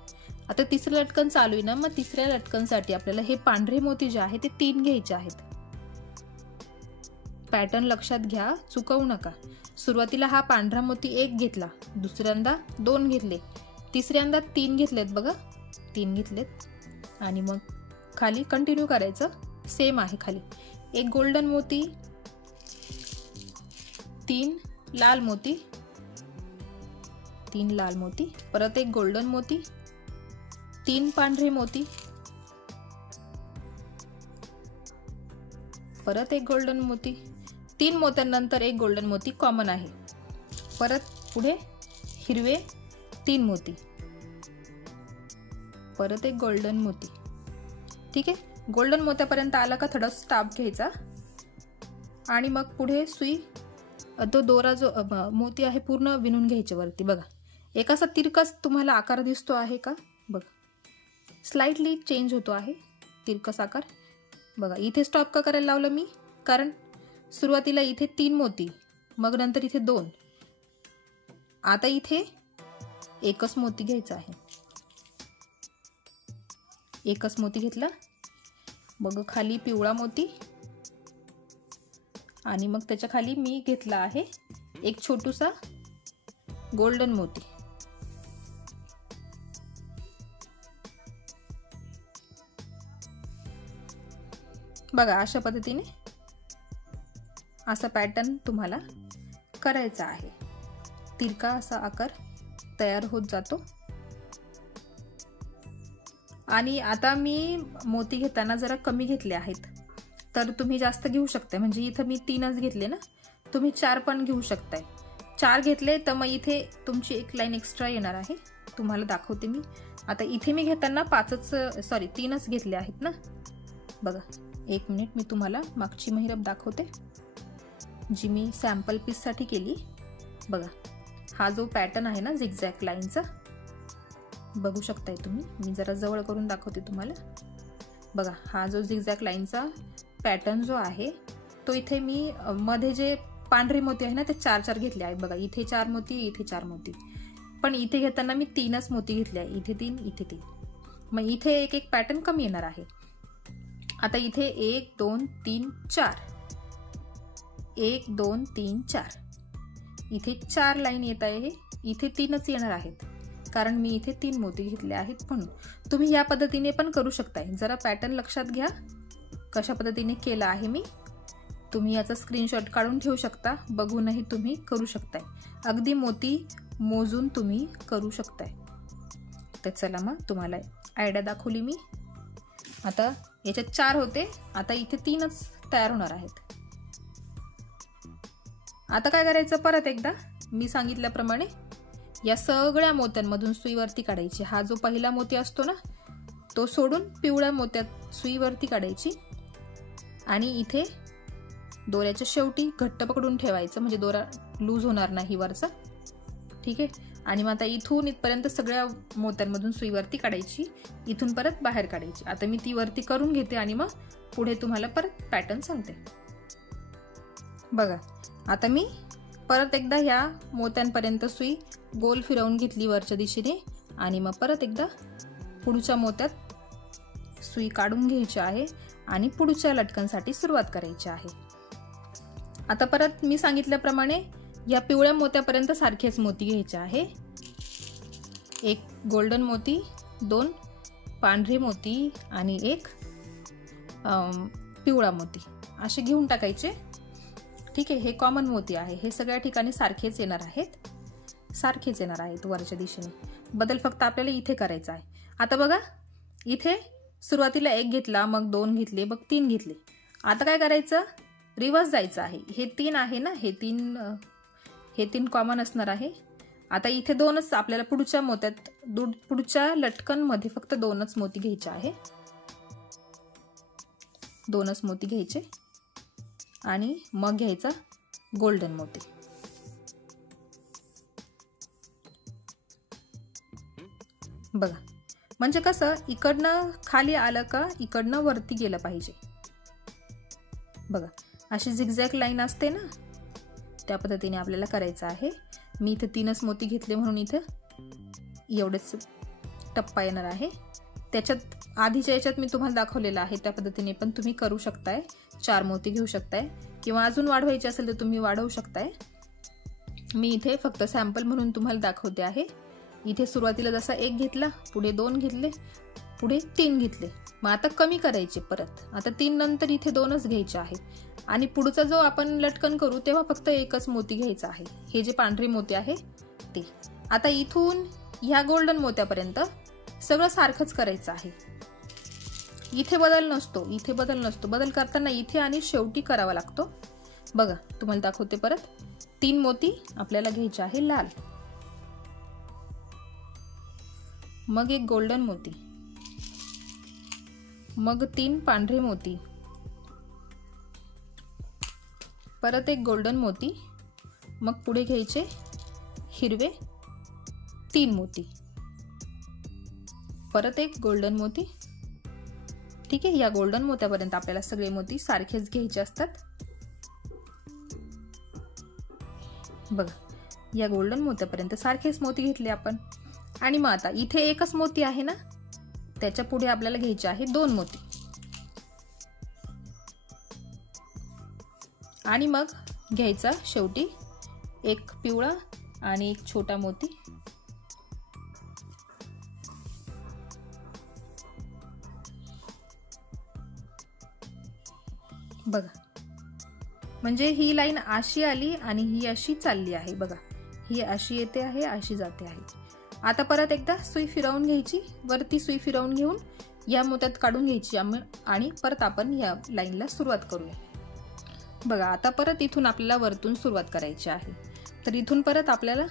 आता 3रं लटकन चालू आहे ना, मग 3ऱ्या लटकनसाठी आपल्याला हे पांढरे मोती जे आहे ते 3 घ्यायचे आहेत. पॅटर्न लक्षात घ्या, चुकवू नका. सुरुवातीला हा पांढरा मोती 1 घेतला, दुसऱ्यांदा 2 घेतले, तिसऱ्यांदा 3 घेतलेत बघा, 3 घेतलेत. आणि मग खाली कंटिन्यू करायचं, सेम आहे खाली. 1 गोल्डन मोती, 3 लाल मोती, 3 लाल मोती, परत 1 गोल्डन मोती, 3 पांढरे मोती, परत 1 गोल्डन मोती, 3 मोत्यांनंतर 1 गोल्डन मोती कॉमन आहे. परत पुढे हिरवे 3 मोती, परत 1 गोल्डन मोती. ठीक आहे, गोल्डन मोत्यापर्यंत आला का थोडा स्टाफ घ्यायचा आणि मग पुढे सुई, तो दोरा जो मोती आहे पूर्ण विणून घ्यायचे वरती. बघा एक असा तिरकस तुम्हाला आकार दिसतो आहे का, बघा स्लाइटली चेंज होतो आहे तिरकस आकार. बघा इथे स्टॉप का करायला लावलं मी, कारण सुरुवातीला इथे 3 मोती, मग नंतर इथे 2, आता इथे 1च मोती घ्यायचा आहे. 1च मोती घेतला, मग खाली पिवळा मोती आणि मग त्याच्या खाली मी घेतला आहे 1 छोटूसा गोल्डन मोती. बघा अशा पद्धतीने असा पॅटर्न तुम्हाला करायचा आहे. तिरका असा आकार तयार होत जातो. आणि आता मी मोती घेताना जरा कमी घेतले आहेत, तर तुम्ही जास्त घेऊ शकता. म्हणजे इथं मी 3च घेतले ना, तुम्ही 4 पण घेऊ शकताय. 4 घेतले तर मग इथे तुमची 1 लाईन एक्स्ट्रा येणार आहे, तुम्हाला दाखवते मी. आता इथे मी घेताना 3च घेतले आहेत ना. बघा 1 मिनिट, मी तुम्हाला मागची महिरप दाखवते जी मी सॅम्पल पीस साठी केली. बघा हा जो पॅटर्न आहे ना झिगझॅग लाईनचा, बघू शकताय तुम्ही. मी जरा जवळ करून दाखवते तुम्हाला. बघा हा जो झिगझॅग लाईनचा पॅटर्न जो आहे तो इथे मी मध्ये जे पांढरे मोती आहे ना ते 4 घेतले आहेत. बघा इथे 4 मोती, इथे 4 मोती, पण इथे घेताना मी 3च मोती घेतले आहे. इथे 3, इथे 3, मग इथे एक पॅटर्न कमी येणार आहे. आता इथे 1 2 3 4, 1 2 3 4, इथे 4 लाईन येत आहे. इथे 3च येणार आहेत, कारण मी इथे 3 मोती घेतले आहेत. म्हणून तुम्ही या पद्धतीने पण करू शकताय. जरा पॅटर्न लक्षात घ्या कशा पद्धतीने केला आहे मी. तुम्ही याचा स्क्रीनशॉट काढून ठेवू शकता, बघूनही तुम्ही करू शकताय. अगदी मोती मोजून तुम्ही करू शकताय. तर चला मग तुम्हाला आयडिया दाखवली मी. आता याच्यात 4 होते, आता इथे 3च तयार होणार आहेत. आता काय करायचं, परत एकदा मी सांगितल्याप्रमाणे या सगळ्या मोत्यांमधून सुईवरती काढायची. हा जो पहिला मोती असतो ना तो सोडून पिवळ्या मोत्यात सुईवरती काढायची आणि इथे दोऱ्याच्या शेवटी घट्ट पकडून ठेवायचं, म्हणजे दोरा लूज होणार नाही वरचा. ठीक आहे, आणि मग आता इथून इथपर्यंत सगळ्या मोत्यांमधून सुईवरती काढायची, इथून परत बाहेर काढायची. आता मी ती वरती करून घेते आणि मग पुढे तुम्हाला परत पॅटर्न सांगते. बघा आता मी परत एकदा ह्या मोत्यांपर्यंत सुई गोल फिरवून घेतली वरच्या दिशेने आणि मग परत एकदा पुढच्या मोत्यात सुई काढून घ्यायची आहे आणि पुढच्या लटकनसाठी सुरुवात करायची आहे. आता परत मी सांगितल्याप्रमाणे या पिवळ्या मोत्यापर्यंत सारखेच मोती घ्यायचे आहे. 1 गोल्डन मोती, 2 पांढरे मोती आणि 1 पिवळा मोती असे घेऊन टाकायचे. ठीक आहे, हे कॉमन मोती आहे, हे सगळ्या ठिकाणी सारखेच येणार आहेत, सारखेच येणार आहेत वरच्या दिशेने. बदल फक्त आपल्याला इथे करायचा आहे. आता बघा इथे सुरुवातीला 1 घेतला, मग 2 घेतले, मग 3 घेतले. आता काय करायचं, रिव्हर्स जायचं आहे. हे 3 आहे ना, हे 3 कॉमन असणार आहे. आता इथे दोनच आपल्याला पुढच्या मोत्यात पुढच्या लटकन मध्ये फक्त दोनच मोती घ्यायचे आहे, दोनच मोती घ्यायचे आणि मग घ्यायचा गोल्डन मोती. बघा म्हणजे कसं इकडनं खाली आलं का इकडनं वरती गेलं पाहिजे. बघा अशी झिगझॅग लाईन असते ना, त्या पद्धतीने आपल्याला करायचं आहे. मी इथे 3च मोती घेतले म्हणून इथे एवढेच टप्पा येणार आहे. त्याच्यात आधीच्या याच्यात मी तुम्हाला दाखवलेलं आहे त्या पद्धतीने पण तुम्ही करू शकताय. 4 मोती घेऊ शकताय किंवा अजून वाढवायचे असेल तर तुम्ही वाढवू शकताय. मी इथे फक्त सॅम्पल म्हणून तुम्हाला दाखवते आहे. इथे सुरुवातीला जसा 1 घेतला, पुढे 2 घेतले, पुढे 3 घेतले. मग आता कमी करायचे परत. आता 3 नंतर इथे 2च घ्यायचे आहे आणि पुढचा जो आपण लटकन करू तेव्हा फक्त 1च मोती घ्यायचा आहे. हे जे पांढरे मोती आहे ते. आता इथून ह्या गोल्डन मोत्यापर्यंत सगळं सारखंच करायचं आहे. इथे बदल नसतो, इथे बदल नसतो. बदल करताना इथे आणि शेवटी करावा लागतो. बघा तुम्हाला दाखवते परत. 3 मोती आपल्याला घ्यायचे आहे लाल, मग 1 गोल्डन मोती, मग 3 पांढरे मोती, परत 1 गोल्डन मोती, मग पुढे घ्यायचे हिरवे 3 मोती, परत 1 गोल्डन मोती. ठीक आहे, या गोल्डन मोत्यापर्यंत आपल्याला सगळे मोती सारखेच घ्यायचे असतात. बघा या गोल्डन मोत्यापर्यंत सारखेच मोती घेतले आपण. आणि मग आता इथे 1च मोती आहे ना, त्याच्या पुढे आपल्याला घ्यायचे आहे 2 मोती आणि मग घ्यायचा शेवटी 1 पिवळा आणि 1 छोटा मोती. बघा म्हणजे ही लाईन अशी आली आणि ही अशी चालली आहे. बघा ही अशी येते आहे, अशी जाते आहे. आता परत एकदा सुई फिरवून घ्यायची, वरती सुई फिरवून घेऊन या मोत्यात काढून घ्यायची आणि परत आपण या लाईनला सुरुवात करूया. बघा आता परत इथून आपल्याला वरतून सुरुवात करायची आहे. तर इथून परत आपल्याला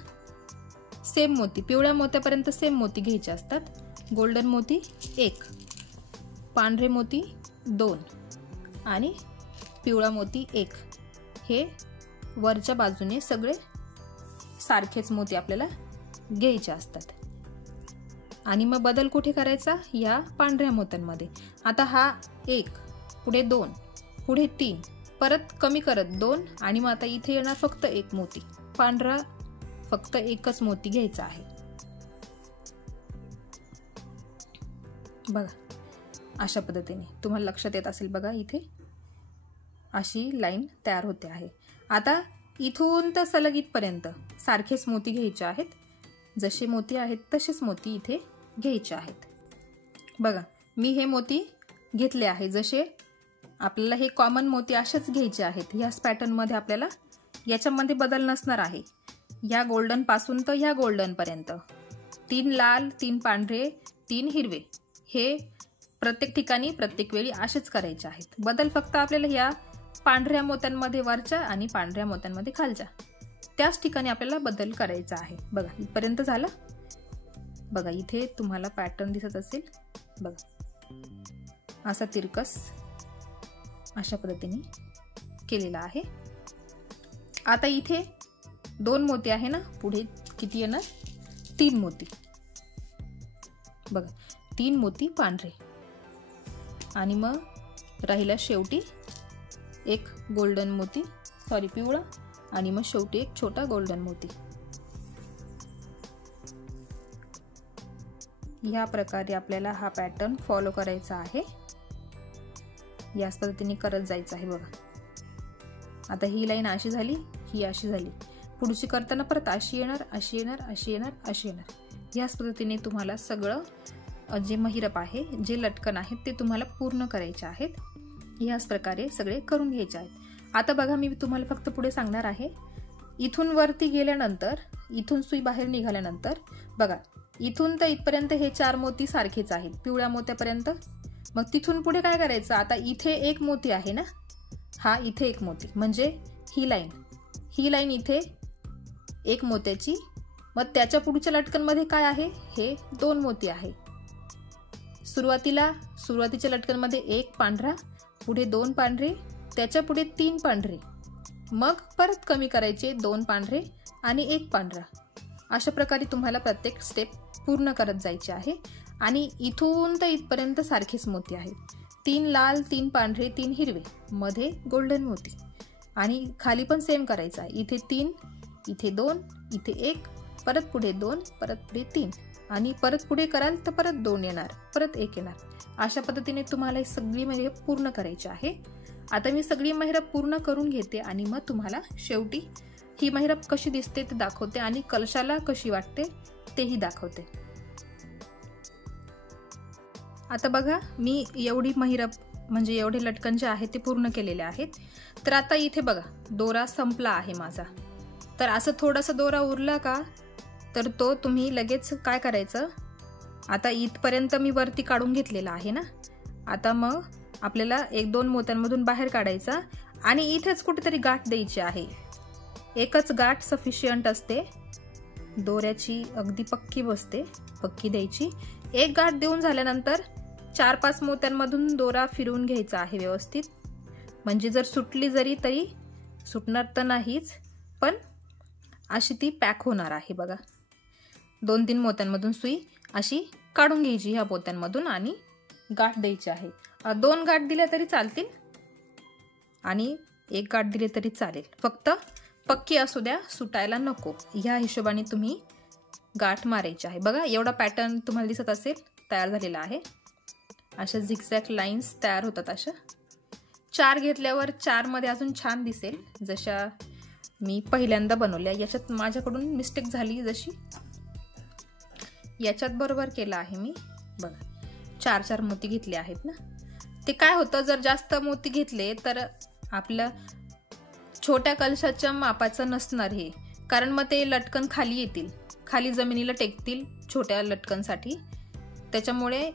सेम मोती, पिवळ्या मोत्यापर्यंत सेम मोती घ्यायचे असतात. गोल्डन मोती 1, पांढरे मोती 2 आणि पिवळा मोती 1. हे वरच्या बाजूने सगळे सारखेच मोती आपल्याला घ्यायचे असतात. आणि मग बदल कुठे करायचा? या पांढऱ्या मोत्यांमध्ये. आता हा 1, पुढे 2, पुढे 3, परत कमी करत 2 आणि मग आता इथे येणार फक्त 1 मोती पांढरा, फक्त 1च मोती घ्यायचा आहे. बघा अशा पद्धतीने तुम्हाला लक्षात येत असेल. बघा इथे अशी लाईन तयार होते आहे. आता इथून तर सलग इथपर्यंत सारखेच मोती घ्यायचे आहेत. जसे मोती आहेत तसेच मोती इथे घ्यायचे आहेत. बघा मी हे मोती घेतले आहे, जसे आपल्याला हे कॉमन मोती असेच घ्यायचे आहेत. ह्याच पॅटर्न मध्ये आपल्याला याच्यामध्ये बदल नसणार आहे. या गोल्डन पासून तर ह्या गोल्डन पर्यंत 3 लाल, 3 पांढरे, 3 हिरवे, हे प्रत्येक ठिकाणी प्रत्येक वेळी असेच करायचे आहेत. बदल फक्त आपल्याला या पांढऱ्या मोत्यांमध्ये वरच्या आणि पांढऱ्या मोत्यांमध्ये खालच्या त्याच ठिकाणी आपल्याला बदल करायचा आहे. बघा इथपर्यंत झालं. बघा इथे तुम्हाला पॅटर्न दिसत असेल. बघा असा तिरकस अशा पद्धतीने केलेला आहे. आता इथे 2 मोती आहे ना, पुढे किती येणार? 3 मोती. बघा 3 मोती पांढरे आणि मग राहिला शेवटी 1 गोल्डन मोती, सॉरी पिवळा, आणि मग शेवटी 1 छोटा गोल्डन मोती. या प्रकारे आपल्याला हा पॅटर्न फॉलो करायचा आहे. याच पद्धतीने करत जायचं आहे. बघा आता ही लाईन अशी झाली, ही अशी झाली, पुढची करताना परत अशी येणार, अशी येणार, अशी येणार, अशी येणार. याच पद्धतीने तुम्हाला सगळं जे महिरप आहे, जे लटकन आहेत ते तुम्हाला पूर्ण करायचे आहेत. याच प्रकारे सगळे करून घ्यायचे आहेत. आता बघा मी तुम्हाला फक्त पुढे सांगणार आहे. इथून वरती गेल्यानंतर, इथून सुई बाहेर निघाल्यानंतर बघा इथून तर इथपर्यंत हे 4 मोती सारखेच आहेत पिवळ्या मोत्यापर्यंत. मग तिथून पुढे काय करायचं? आता इथे 1 मोती आहे ना, हा इथे 1 मोती, म्हणजे ही लाईन इथे 1 मोत्याची मग त्याच्या पुढच्या लटकनमध्ये काय आहे, हे 2 मोती आहे. सुरुवातीच्या लटकनमध्ये 1 पांढरा, पुढे 2 पांढरे, त्याच्या पुढे 3 पांढरे, मग परत कमी करायचे 2 पांढरे आणि 1 पांढरा. अशा प्रकारे तुम्हाला प्रत्येक स्टेप पूर्ण करत जायचे आहे. आणि इथून तर इथपर्यंत सारखेच मोती आहेत. 3 लाल, 3 पांढरे, 3 हिरवे, मध्ये गोल्डन मोती. आणि खाली पण सेम करायचं आहे. इथे 3, इथे 2, इथे 1, परत पुढे 2, परत पुढे 3, आणि परत पुढे कराल तर परत 2 येणार, परत 1 येणार. अशा पद्धतीने तुम्हाला ही सगळी महिरप पूर्ण करायची आहे. आता मी सगळी महिरप पूर्ण करून घेते आणि मग तुम्हाला शेवटी ही महिरप कशी दिसते ते दाखवते आणि कलशाला कशी वाटते तेही दाखवते. आता बघा, मी एवढी महिरप म्हणजे एवढे लटकन जे आहे ते पूर्ण केलेले आहेत. तर आता इथे बघा, दोरा संपला आहे माझा. तर असं थोडासा दोरा उरला का, तर तो तुम्ही लगेच काय करायचं, आता इथपर्यंत मी वरती काढून घेतलेला आहे ना. आता मग आपल्याला 1-2 मोत्यांमधून बाहेर काढायचा आणि इथेच कुठेतरी गाठ द्यायची आहे. एकच गाठ सफिशियंट असते, दोऱ्याची अगदी पक्की बसते, पक्की द्यायची. एक गाठ देऊन झाल्यानंतर 4-5 मोत्यांमधून दोरा फिरवून घ्यायचा आहे व्यवस्थित. म्हणजे जर सुटली जरी तरी सुटणार तर नाहीच, पण अशी ती पॅक होणार आहे. बघा, 2-3 मोत्यांमधून सुई अशी काढून घ्यायची ह्या मोत्यांमधून आणि गाठ द्यायची आहे. 2 गाठ दिल्या तरी चालतील आणि 1 गाठ दिली तरी चालेल, फक्त पक्की असू द्या, सुटायला नको. ह्या हिशोबाने तुम्ही गाठ मारायची आहे. बघा, एवढा पॅटर्न तुम्हाला दिसत असेल तयार झालेला आहे. अशा झिगझॅग लाईन्स तयार होतात. अशा 4 घेतल्यावर 4 मध्ये अजून छान दिसेल, जशा मी पहिल्यांदा बनवल्या. याच्यात माझ्याकडून मिस्टेक झाली, जशी याच्यात बरोबर केलं आहे मी. बघा, 4-4 मोती घेतले आहेत ना. ते काय होतं, जर जास्त मोती घेतले तर आपलं छोट्या कलशाच्या मापाचं नसणार हे, कारण मग ते लटकन खाली येतील, खाली जमिनीला टेकतील छोट्या लटकनसाठी. त्याच्यामुळे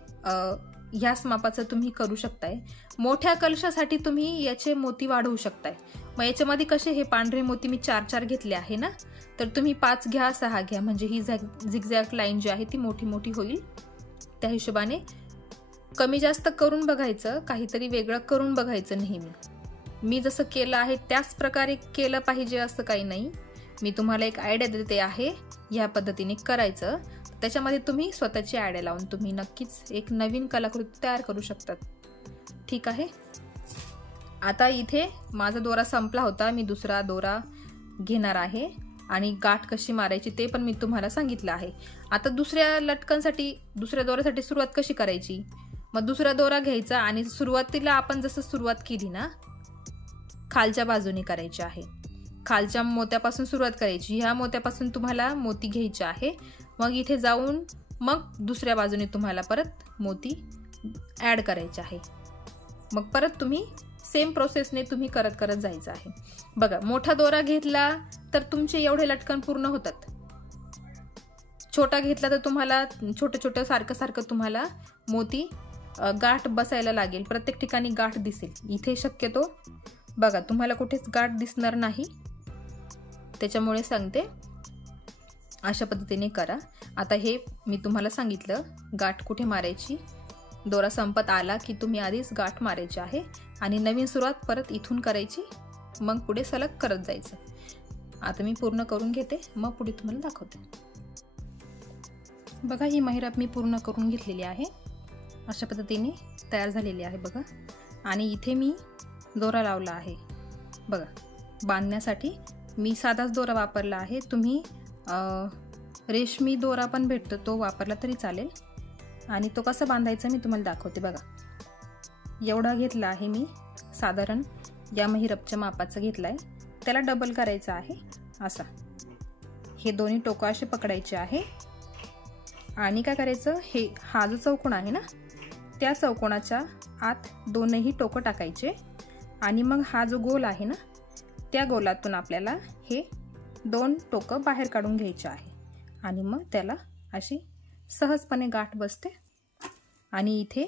ह्याच मापाचं तुम्ही करू शकताय. मोठ्या कलशासाठी तुम्ही याचे मोती वाढवू शकताय. मग याच्यामध्ये कसे हे पांढरे मोती मी 4-4 घेतले आहे ना, तर तुम्ही 5 घ्या, 6 घ्या, म्हणजे ही झिगझॅग लाईन जी आहे ती मोठी मोठी होईल. त्या हिशोबाने कमी जास्त करून बघायचं, काहीतरी वेगळं करून बघायचं नेहमी. मी जसं केलं आहे त्याच प्रकारे केलं पाहिजे असं काही नाही. मी तुम्हाला एक आयडिया देते आहे, ह्या पद्धतीने करायचं. त्याच्यामध्ये तुम्ही स्वतःची आयडिया लावून तुम्ही नक्कीच एक नवीन कलाकृती तयार करू शकतात. ठीक आहे. आता इथे माझा दोरा संपला होता, मी दुसरा दोरा घेणार आहे आणि गाठ कशी मारायची ते पण मी तुम्हाला सांगितलं आहे. आता दुसऱ्या लटकनसाठी, दुसऱ्या दोऱ्यासाठी सुरुवात कशी करायची, मग दुसरा दोरा घ्यायचा आणि सुरुवातीला आपण जसं सुरुवात केली ना, खालच्या बाजूने करायची आहे. खालच्या मोत्यापासून सुरुवात करायची. ह्या मोत्यापासून तुम्हाला मोती घ्यायचे आहे. मग इथे जाऊन मग दुसऱ्या बाजूने तुम्हाला परत मोती ॲड करायचे आहे. मग परत तुम्ही सेम प्रोसेसने तुम्ही करत करत जायचं आहे. बघा, मोठा दोरा घेतला तर तुमचे एवढे लटकन पूर्ण होतात. छोटा घेतला तर तुम्हाला छोटं छोटं सारखं सारखं तुम्हाला मोती गाठ बसायला लागेल, प्रत्येक ठिकाणी गाठ दिसेल. इथे शक्यतो बघा तुम्हाला कुठेच गाठ दिसणार नाही, त्याच्यामुळे सांगते अशा पद्धतीने करा. आता हे मी तुम्हाला सांगितलं गाठ कुठे मारायची. दोरा संपत आला की तुम्ही आधीच गाठ मारायची आहे आणि नवीन सुरुवात परत इथून करायची, मग पुढे सलग करत जायचं. आता मी पूर्ण करून घेते, मग पुढे तुम्हाला दाखवते. बघा, ही महिरप मी पूर्ण करून घेतलेली आहे. अशा पद्धतीने तयार झालेली आहे बघा. आणि इथे मी दोरा लावला आहे बघा. बांधण्यासाठी मी साधाच दोरा वापरला आहे. तुम्ही रेशमी दोरा पण भेटतो, तो वापरला तरी चालेल. आणि तो कसा बांधायचा मी तुम्हाला दाखवते. बघा, एवढा घेतला आहे मी, साधारण या महिरपच्या मापाचा घेतला आहे. त्याला डबल करायचा आहे असा. हे दोन्ही टोकं असे पकडायचे आहे आणि काय करायचं, हे हा जो चौकोन आहे ना, त्या चौकोनाच्या आत दोनही टोकं टाकायचे आणि मग हा जो गोल आहे ना, त्या गोलातून आपल्याला हे 2 टोकं बाहेर काढून घ्यायचे आहे आणि मग त्याला अशी सहजपणे गाठ बसते. आणि इथे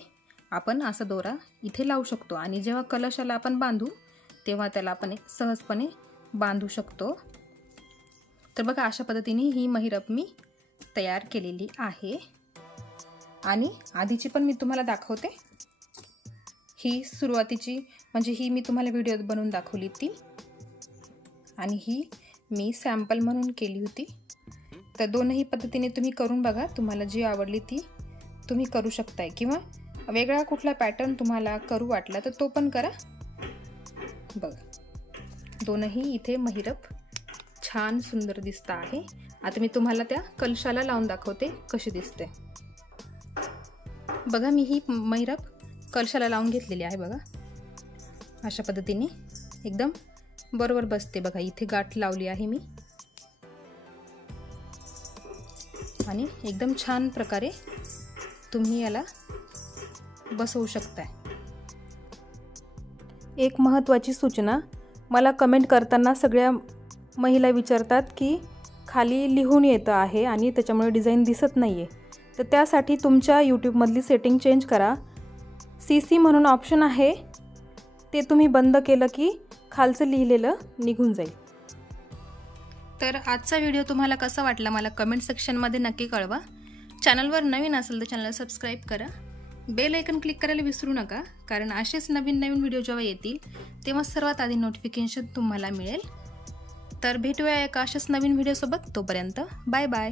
आपण असा दोरा इथे लावू शकतो आणि जेव्हा कलशाला आपण बांधू तेव्हा त्याला आपण सहजपणे बांधू शकतो. तर बघा अशा पद्धतीने ही महिरप मी तयार केलेली आहे आणि आधीची पण मी तुम्हाला दाखवते। ही सुरुवातीची म्हणजे ही मी तुम्हाला व्हिडिओत बनवून दाखवली ती आणि ही मी सॅम्पल म्हणून केली होती। तर दोनही पद्धतीने तुम्ही करून बघा, तुम्हाला जी आवडली ती तुम्ही करू शकताय किंवा वेगळा कुठला पॅटर्न तुम्हाला करू वाटला तर तो पण करा। बघा दोनही इथे महिरप छान सुंदर दिसत आहे। आता मी तुम्हाला त्या कलशाला लावून दाखवते कशी दिसते। बघा मी ही महिरप कलशाला लावून घेतलेली आहे। बघा अशा पद्धतीने एकदम बरोबर बसते। बघा इथे गाठ लावली आहे मी आणि एकदम छान प्रकारे तुम्ही याला बसवू शकताय। एक महत्त्वाची सूचना, मला कमेंट करताना सगळ्या महिला विचारतात की खाली लिहून येतं आहे आणि त्याच्यामुळे डिझाईन दिसत नाही आहे, तर त्यासाठी तुमच्या यूट्यूबमधली सेटिंग चेंज करा। CC म्हणून ऑप्शन आहे ते तुम्ही बंद केलं की खालचं लिहिलेलं निघून जाईल। तर आजचा व्हिडिओ तुम्हाला कसा वाटला मला कमेंट सेक्शनमध्ये नक्की कळवा। चॅनलवर नवीन असेल तर चॅनलला सबस्क्राईब करा, बेल आयकन क्लिक करायला विसरू नका, कारण असेच नवीन व्हिडिओ जेव्हा येतील तेव्हा सर्वात आधी नोटिफिकेशन तुम्हाला मिळेल। तर भेटूया एका अशाच नवीन व्हिडिओसोबत, तोपर्यंत बाय बाय।